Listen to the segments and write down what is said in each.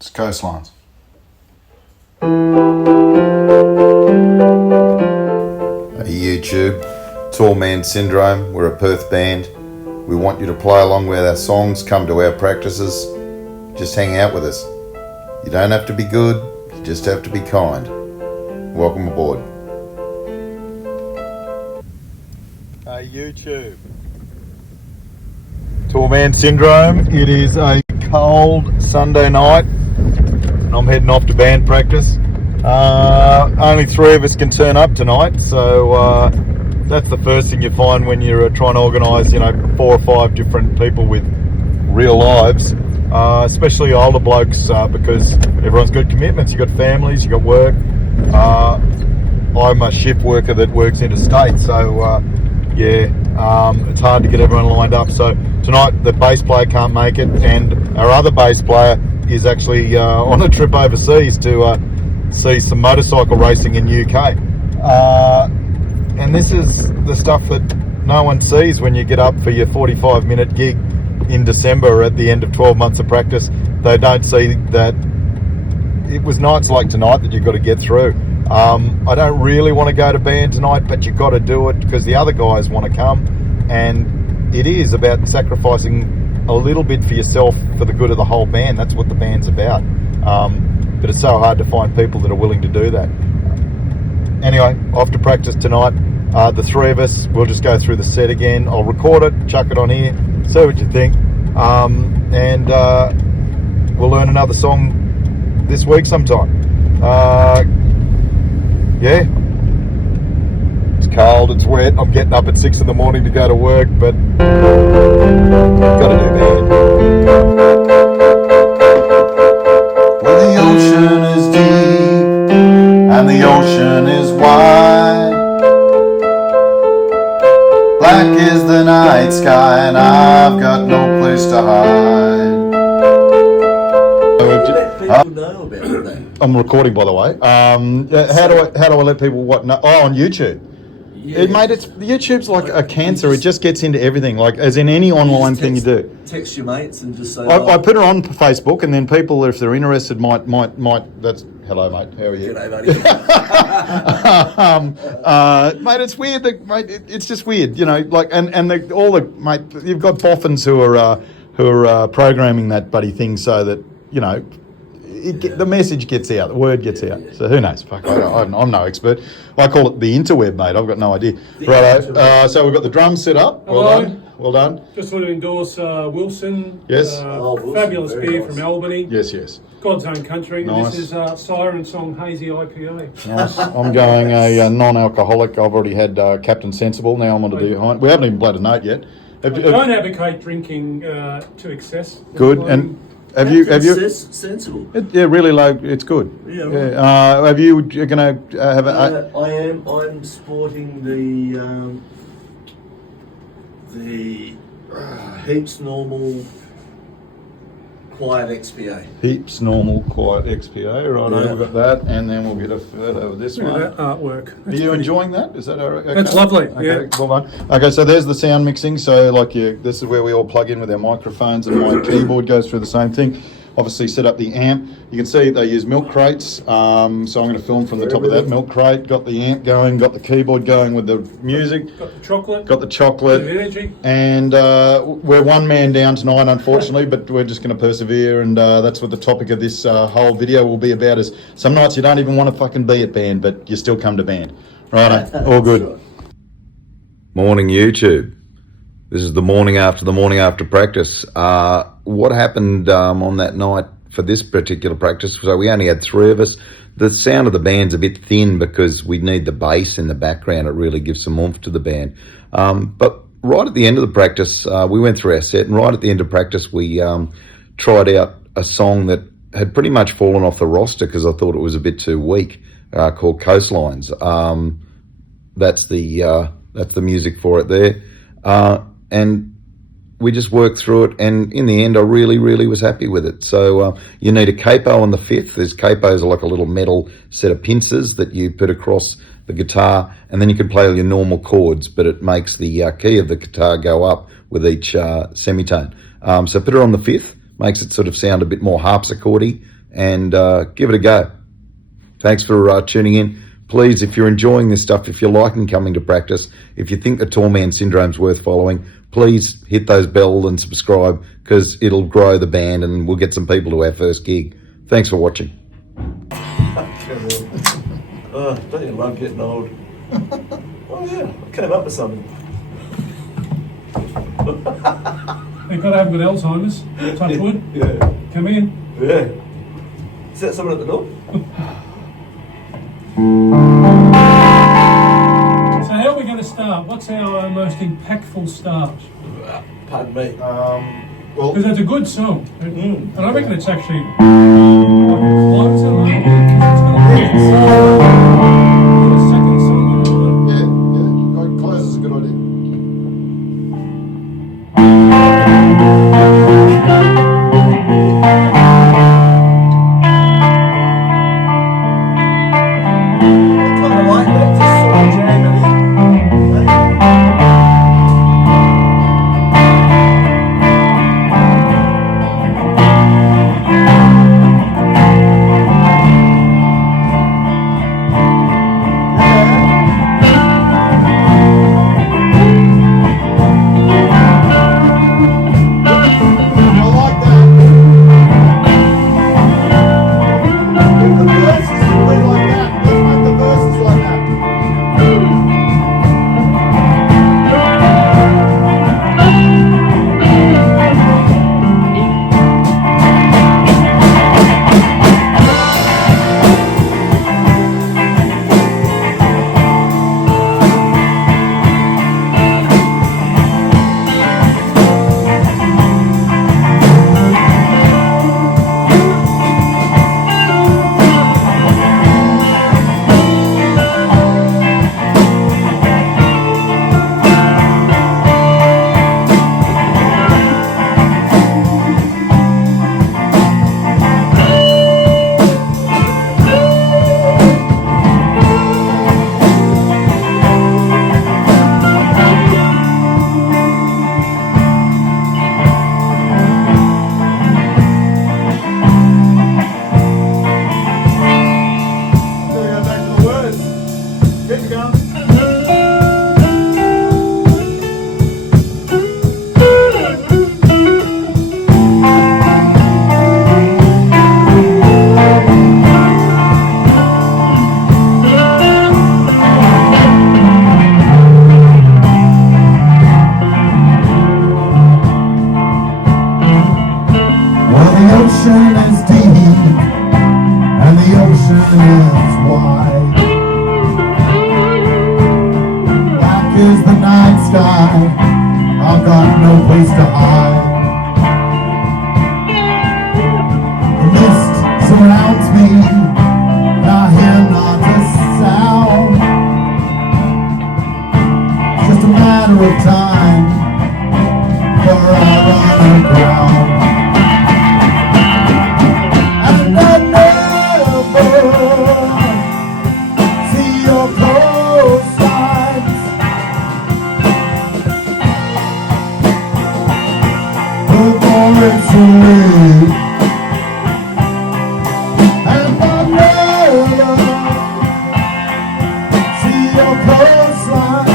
It's Coastlines. Hey YouTube, Tall Man Syndrome, we're a Perth band. We want you to play along with our songs, come to our practices, just hang out with us. You don't have to be good, you just have to be kind. Welcome aboard. Hey YouTube, Tall Man Syndrome, it is a cold Sunday night and I'm heading off to band practice. Only 3 of us can turn up tonight, so that's the first thing you find when you're trying to organise, 4 or 5 different people with real lives, especially older blokes, because everyone's got commitments. You've got families, you've got work. I'm a shift worker that works interstate, so it's hard to get everyone lined up. So tonight the bass player can't make it, and our other bass player is actually on a trip overseas to see some motorcycle racing in UK. And this is the stuff that no one sees when you get up for your 45-minute gig in December at the end of 12 months of practice. They don't see that it was nights like tonight that you've got to get through. I don't really want to go to band tonight, but you've got to do it because the other guys want to come, and it is about sacrificing a little bit for yourself for the good of the whole band. That's what the band's about. But it's so hard to find people that are willing to do that. Anyway, off to practice tonight. The 3 of us, we'll just go through the set again. I'll record it, chuck it on here, see what you think. And we'll learn another song this week sometime. It's cold, it's wet. I'm getting up at 6 in the morning to go to work, but gotta do band. Well, the ocean is deep and the ocean is wide. Black is the night sky and I've got no place to hide. People know about that. I'm recording, by the way. How do I let people know? Oh, on YouTube. Yeah. YouTube's like a cancer. It just gets into everything, like as in any online thing you do. Text your mates and just say. I put it on Facebook, and then people, if they're interested, might. That's hello, mate. How are you? G'day, buddy. Mate, it's weird. It's just weird, you've got boffins who are programming that bloody thing so that the message gets out, the word gets out. So who knows? Fuck, I'm no expert. I call it the interweb, mate. I've got no idea. Righto. So we've got the drums set up. Well done. Just want to endorse Wilson. Yes. Wilson, fabulous beer from Albany. Yes. God's own country. Nice. This is Siren Song Hazy IPA. Nice. I'm going a non-alcoholic. I've already had Captain Sensible. Now I'm on to do Hind. We haven't even played a note yet. Don't advocate drinking to excess. Good. And have you? Sensible. Really low. It's good. Yeah. Have you going to have a? I am. I'm sporting the Heaps Normal Quiet XPA. Heaps Normal Quiet XPA. Right, Yeah. we've got that, and then we'll get a photo of this Look one. at that artwork. Are you enjoying that? Is that okay? That's lovely. Okay, Yeah. well done. Okay, so there's the sound mixing. So this is where we all plug in with our microphones, and my keyboard goes through the same thing. Obviously set up the amp. You can see they use milk crates. So I'm going to film from the top of that milk crate. Got the amp going, got the keyboard going with the music. Got the chocolate. Got the chocolate. Bit of energy. And we're 1 man down tonight, unfortunately, but we're just going to persevere, and that's what the topic of this whole video will be about. Is some nights you don't even want to fucking be at band, but you still come to band. Right, all good. Right. Morning YouTube. This is the morning after practice. What happened on that night for this particular practice? So we only had 3 of us. The sound of the band's a bit thin because we need the bass in the background. It really gives some oomph to the band. But right at the end of the practice, we went through our set, and right at the end of practice, we tried out a song that had pretty much fallen off the roster because I thought it was a bit too weak, called Coastlines. That's the music for it there. And we just worked through it, and in the end I really was happy with it. So you need a capo on the 5th. There's capos are like a little metal set of pincers that you put across the guitar, and then you can play all your normal chords, but it makes the key of the guitar go up with each semitone. So put it on the 5th, makes it sort of sound a bit more harpsichordy, and give it a go. Thanks for tuning in. Please, if you're enjoying this stuff, if you're liking coming to practice, if you think the Tall Man Syndrome's worth following, please hit those bell and subscribe, because it'll grow the band and we'll get some people to our first gig. Thanks for watching. Don't you love getting old? Oh yeah, I came up with something. They've got to have good Alzheimer's. Touch wood. Yeah. Come in. Yeah. Is that someone at the door? So how are we going to start? What's our most impactful start? Pardon me. Well, Because it's a good song. Mm. And I reckon it's actually like a closer line. It's got a second song in mind. close is a good idea. I kind of like that, just sort of jam it in. ocean is deep and the ocean is wide. Black is the night sky, I've got no place to hide. The mist surrounds me, and I hear not a sound. It's just a matter of time before I run aground. It's too late, and I'll never see your coastline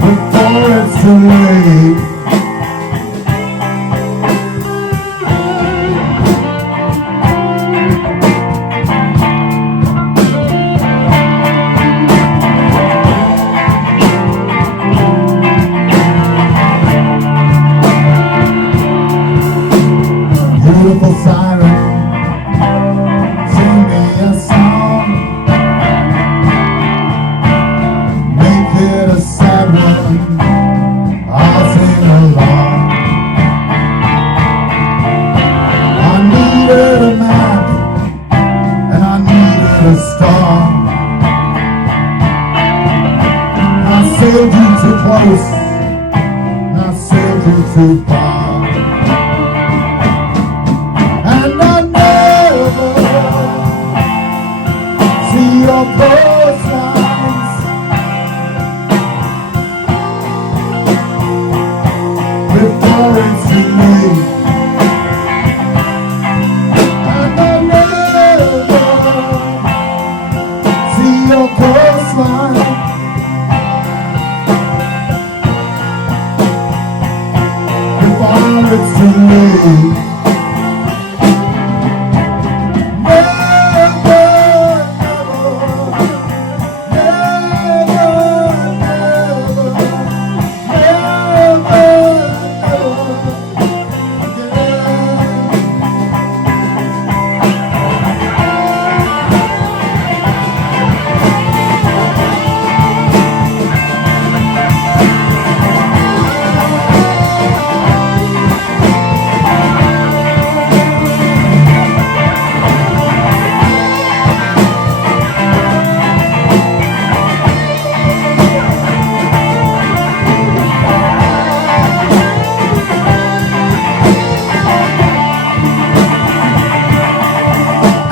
before it's too late. Beautiful siren, sing me a song. Make it a sad one, I'll sing along. I needed a map, and I needed a star. I sailed you too close, I sailed you too far. And I never see your coastlines before it's late. And I'll never see your coastline before it's too late.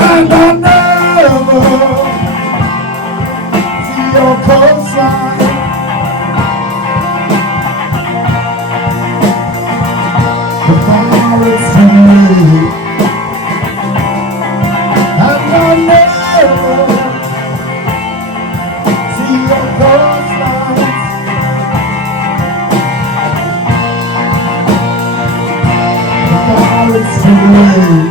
And I'll never see your coastline before it's too late. And I'll never see your coastlines before it's too late.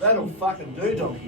That'll fucking do, donkey.